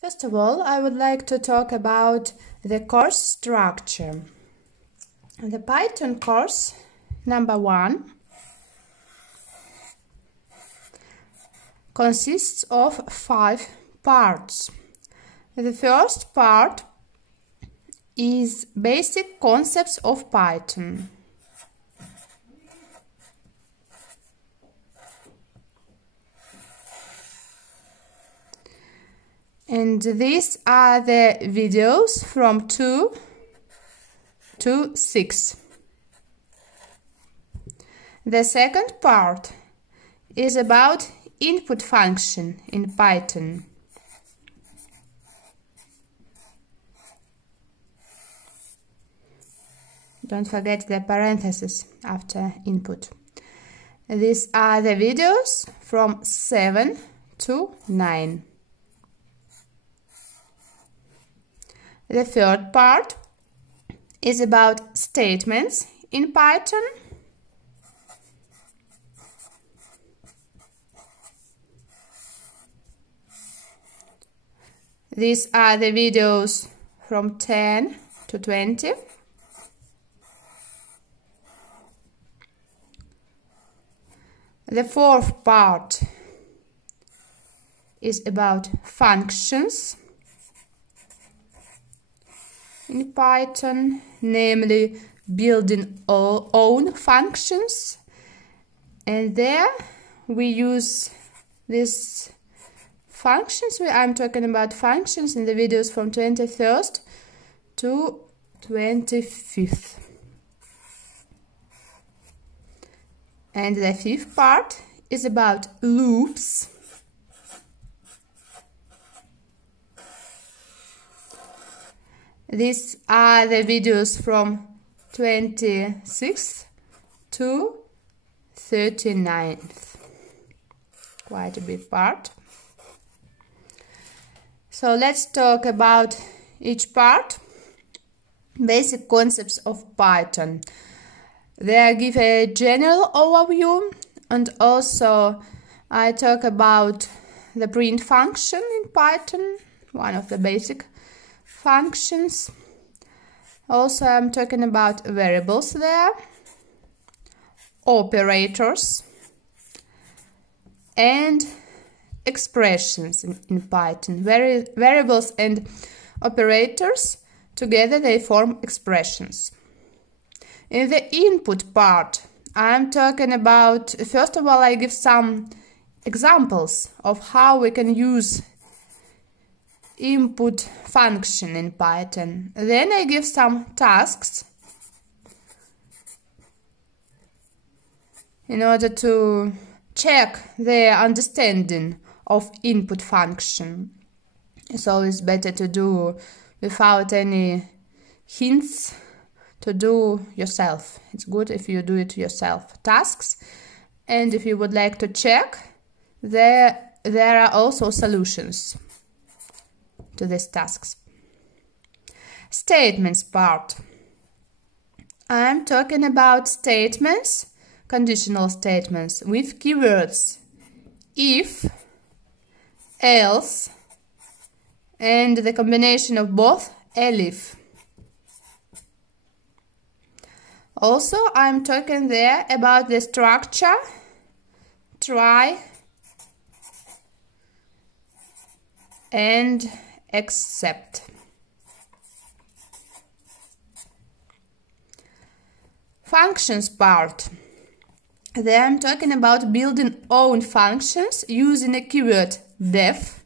First of all, I would like to talk about the course structure. The Python course number 1 consists of 5 parts. The first part is basic concepts of Python. And these are the videos from 2 to 6. The second part is about input function in Python. Don't forget the parentheses after input. These are the videos from 7 to 9. The third part is about statements in Python. These are the videos from 10 to 20. The fourth part is about functions in Python, namely building our own functions, and there we use these functions. I'm talking about functions in the videos from 21st to 25th. And the fifth part is about loops. These are the videos from 26th to 39th. Quite a big part. So let's talk about each part. Basic concepts of Python. They give a general overview, and also I talk about the print function in Python, one of the basic functions. Also, I'm talking about variables there, operators, and expressions in Python. Variables and operators together they form expressions. In the input part, I'm talking about, first of all, I give some examples of how we can use input function in Python. Then I give some tasks in order to check their understanding of input function. It's always better to do without any hints, to do yourself. It's good if you do it yourself. Tasks, and if you would like to check, there are also solutions to these tasks. Statements part. I'm talking about statements, conditional statements with keywords if, else, and the combination of both elif. Also, I'm talking there about the structure, try, and except. Functions part. There I'm talking about building own functions using a keyword def.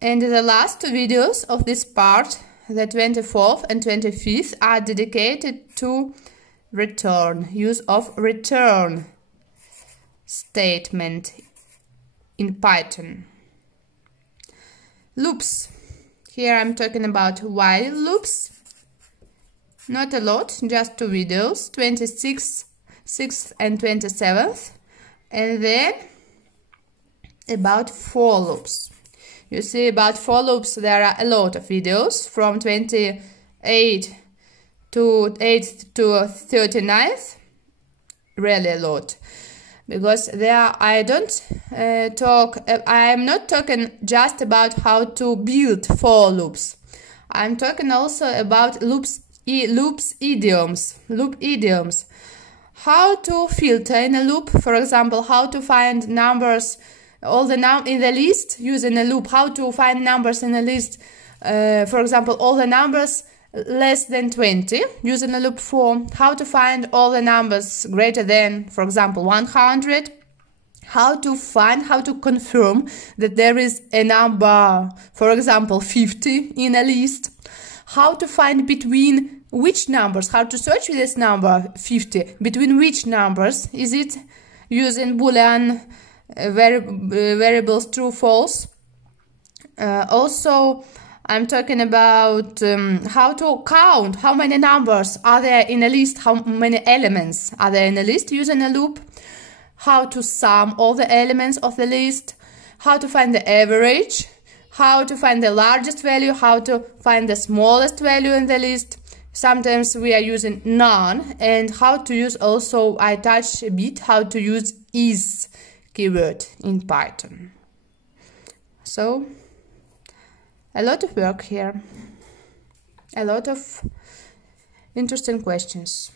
And the last two videos of this part, the 24th and 25th, are dedicated to return, use of return statement in Python. Loops. Here I'm talking about while loops. Not a lot, just 2 videos, 26th, 6th and 27th. And then about for loops. You see, about for loops there are a lot of videos from 28 to 8th to 39th. Really a lot. because there I don't I'm not talking just about how to build for loops. I'm talking also about loop idioms. How to filter in a loop, for example, how to find numbers, all the in the list using a loop, how to find numbers in a list, for example, all the numbers less than 20 using a loop form, how to find all the numbers greater than, for example, 100, how to confirm that there is a number, for example, 50 in a list, how to find between which numbers, how to search with this number 50, between which numbers, is it using Boolean variables true, false. Also, I'm talking about how to count how many numbers are there in a list, how many elements are there in a list using a loop, how to sum all the elements of the list, how to find the average, how to find the largest value, how to find the smallest value in the list. Sometimes we are using none, and how to use also, I touch a bit, how to use is keyword in Python. So, a lot of work here, a lot of interesting questions.